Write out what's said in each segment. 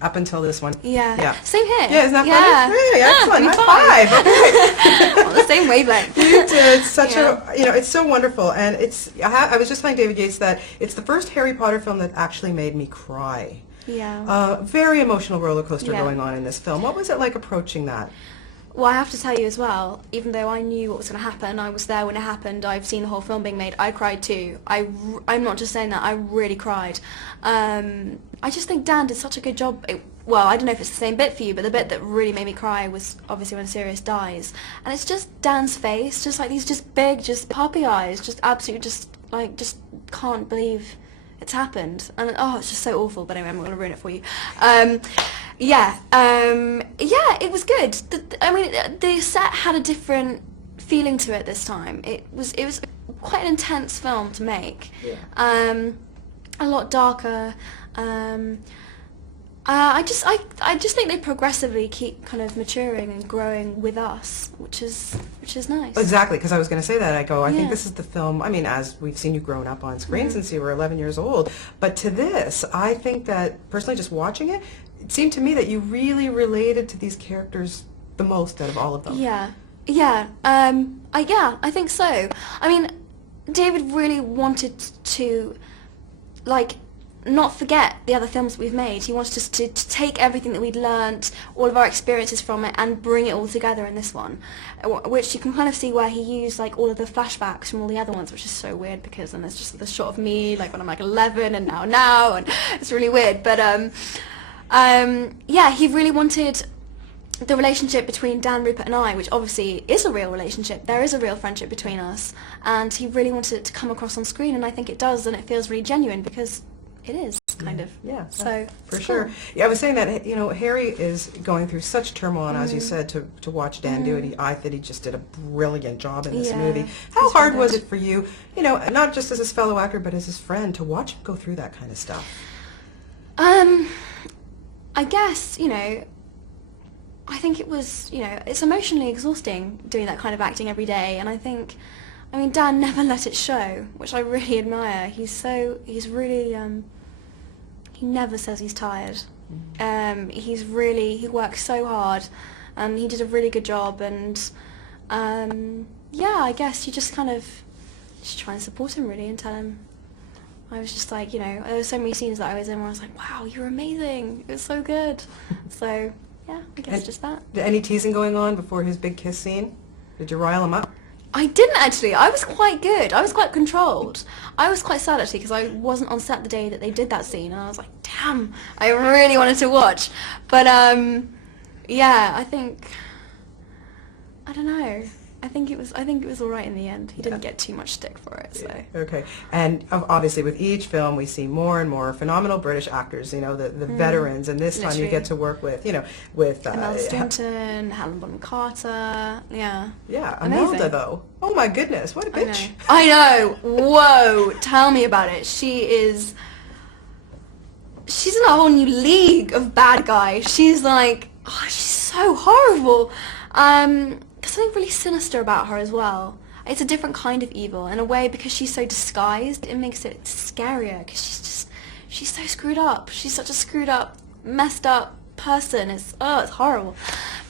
up until this one. Yeah. Same here. Yeah, isn't that funny? Really? Excellent. High five. On the same wavelength. It's such it's so wonderful. And I was just telling David Yates that it's the first Harry Potter film that actually made me cry. Yeah. Very emotional roller coaster going on in this film. What was it like approaching that? Well, I have to tell you as well, even though I knew what was going to happen, I was there when it happened, I've seen the whole film being made, I cried too. I'm not just saying that, I really cried. I just think Dan did such a good job. Well, I don't know if it's the same bit for you, but the bit that really made me cry was obviously when Sirius dies. And it's just Dan's face, just like these just big, just puppy eyes, just absolutely just can't believe it's happened. And it's just so awful, but anyway, I'm not going to ruin it for you. It was good. The set had a different feeling to it this time. It was quite an intense film to make. Yeah. A lot darker. I just think they progressively keep kind of maturing and growing with us, which is nice. Exactly, because I was going to say that. I think this is the film, I mean, as we've seen you grown up on screen since you were 11 years old, but to this, I think that, personally, just watching it, it seemed to me that you really related to these characters the most out of all of them. I think so. I mean, David really wanted to, not forget the other films that we've made. He wanted us to take everything that we'd learnt, all of our experiences from it, and bring it all together in this one, which you can kind of see where he used all of the flashbacks from all the other ones, which is so weird because then there's just the shot of me when I'm 11 and now, and it's really weird. But he really wanted the relationship between Dan, Rupert and I, which obviously is a real relationship. There is a real friendship between us, and he really wanted it to come across on screen, and I think it does, and it feels really genuine because it is, kind of. Yeah, so for sure. Yeah, I was saying that, Harry is going through such turmoil, and as you said, to watch Dan do it, I thought he just did a brilliant job in this movie. How hard was it for you, not just as his fellow actor, but as his friend, to watch him go through that kind of stuff? I guess, I think it was, it's emotionally exhausting doing that kind of acting every day, and I think, Dan never let it show, which I really admire. He's really, he never says he's tired. He works so hard, and he did a really good job, and I guess you just kind of just try and support him really and tell him. I was just there were so many scenes that I was in where I was like, wow, you're amazing, it was so good. So yeah, I guess just that. Any teasing going on before his big kiss scene? Did you rile him up? I didn't actually. I was quite good. I was quite controlled. I was quite sad actually because I wasn't on set the day that they did that scene, and I was like, damn, I really wanted to watch. But I think, I don't know. I think it was all right in the end. He didn't get too much stick for it. So. Okay. And obviously with each film we see more and more phenomenal British actors, the veterans, and this time you get to work with, with Imelda Staunton, Helen Bonham Carter, Yeah, Imelda though. Oh my goodness, what a bitch. I know. Whoa, tell me about it. She's in a whole new league of bad guys. She's she's so horrible. There's something really sinister about her as well. It's a different kind of evil in a way because she's so disguised. It makes it scarier because she's so screwed up. She's such a screwed up, messed up person. It's horrible.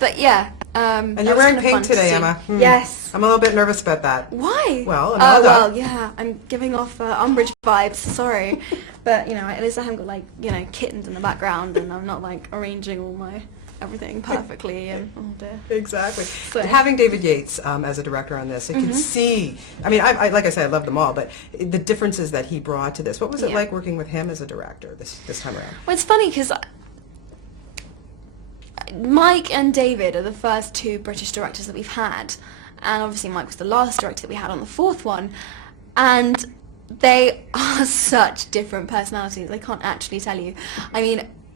But yeah. And you're wearing pink today, Emma. Yes. I'm a little bit nervous about that. Why? Well, Imelda. Yeah. I'm giving off Umbridge vibes. Sorry, but at least I haven't got kittens in the background, and I'm not arranging all my everything perfectly, and oh dear. Exactly. So. Having David Yates as a director on this, you can see, I like I said, I love them all, but the differences that he brought to this. What was it like working with him as a director this time around? Well, it's funny because Mike and David are the first two British directors that we've had, and obviously Mike was the last director that we had on the fourth one, and they are such different personalities. I can't actually tell you.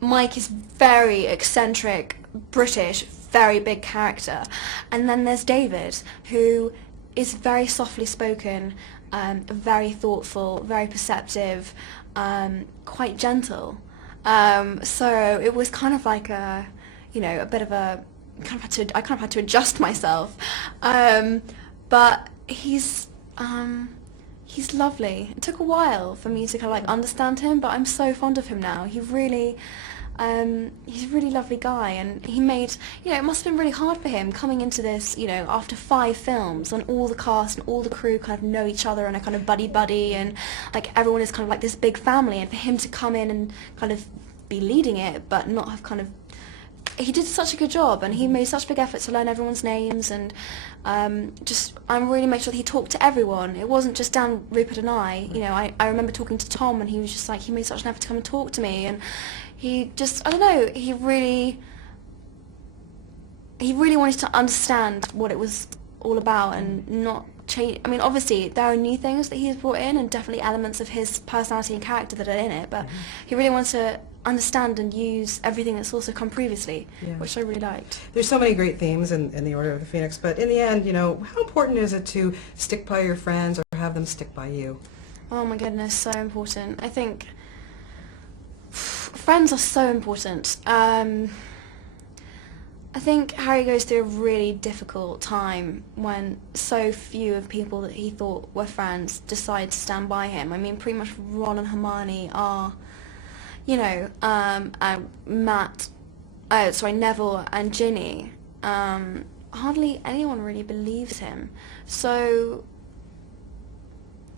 Mike is very eccentric, British, very big character. And then there's David, who is very softly spoken, very thoughtful, very perceptive, quite gentle. So it was kind of like a bit of a, I kind of had to adjust myself. But he's lovely. It took a while for me to kind of understand him, but I'm so fond of him now. He really, he's a really lovely guy, and he made, it must have been really hard for him coming into this, after 5 films, and all the cast and all the crew kind of know each other and are kind of buddy-buddy, and like everyone is kind of like this big family, and for him to come in and kind of be leading it, but not have kind of, he did such a good job, and he made such a big effort to learn everyone's names, and I really made sure that he talked to everyone. It wasn't just Dan, Rupert and I. I remember talking to Tom, and he was just like, he made such an effort to come and talk to me, and he just, I don't know, he really wanted to understand what it was all about and not change. I mean, obviously there are new things that he's brought in, and definitely elements of his personality and character that are in it, but he really wanted to understand and use everything that's also come previously, which I really liked. There's so many great themes in the Order of the Phoenix, but in the end, how important is it to stick by your friends or have them stick by you? Oh my goodness, so important. I think friends are so important. I think Harry goes through a really difficult time when so few of people that he thought were friends decide to stand by him. I mean, pretty much Ron and Hermione are, Neville and Ginny, hardly anyone really believes him. So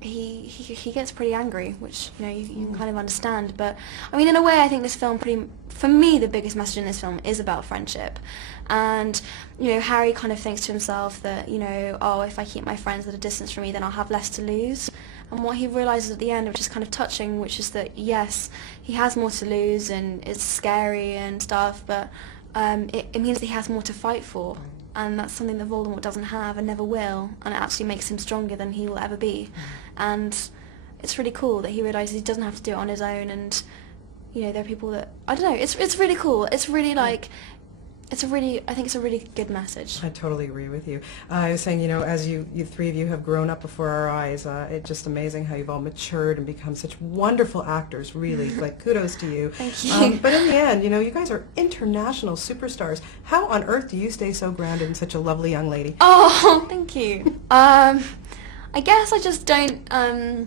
he gets pretty angry, which you can kind of understand. But I mean, in a way, I think this film for me, the biggest message in this film is about friendship. And Harry kind of thinks to himself that if I keep my friends at a distance from me, then I'll have less to lose. And what he realizes at the end, which is kind of touching, which is that yes, he has more to lose, and it's scary and stuff, but it means that he has more to fight for. And that's something that Voldemort doesn't have and never will, and it actually makes him stronger than he will ever be. And it's really cool that he realises he doesn't have to do it on his own, and there are people that, I don't know, it's really cool. It's really like, I think it's a really good message. I totally agree with you. I was saying, as you three of you have grown up before our eyes, it's just amazing how you've all matured and become such wonderful actors, really. Like, kudos to you. Thank you. But in the end, you guys are international superstars. How on earth do you stay so grounded and such a lovely young lady? Oh, thank you. I guess I just don't, I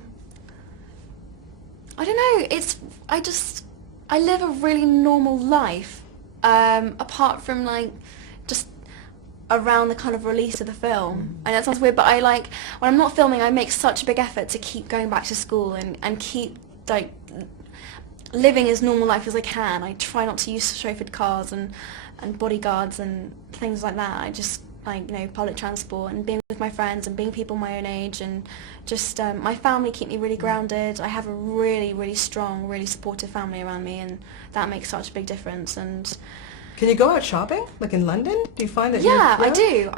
don't know, I live a really normal life. Apart from just around the kind of release of the film. And that sounds weird, but when I'm not filming, I make such a big effort to keep going back to school and keep living as normal life as I can. I try not to use chauffeured cars and bodyguards and things like that. I just public transport and being with my friends and being people my own age, and just my family keep me really grounded. I have a really, really strong, really supportive family around me, and that makes such a big difference. And can you go out shopping, like in London? Do you find that I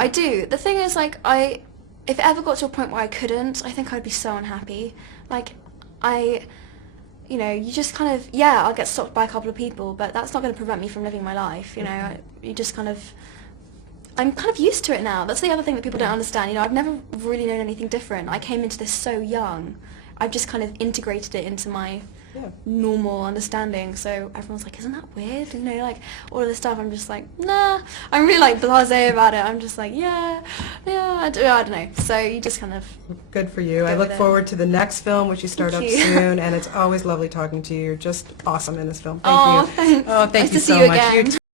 do. The thing is, if it ever got to a point where I couldn't, I think I'd be so unhappy. You just kind of, I'll get stopped by a couple of people, but that's not going to prevent me from living my life, you just kind of, I'm kind of used to it now. That's the other thing that people don't understand. I've never really known anything different. I came into this so young. I've just kind of integrated it into my normal understanding. So everyone's like, isn't that weird? All of this stuff. I'm just like, nah. I'm really blasé about it. I'm just like, yeah, I don't know. So you just kind of... Good for you. I look forward to the next film, which you start up soon. And it's always lovely talking to you. You're just awesome in this film. Thank you. Thanks. Oh, thank nice you to so see you much. again. You too.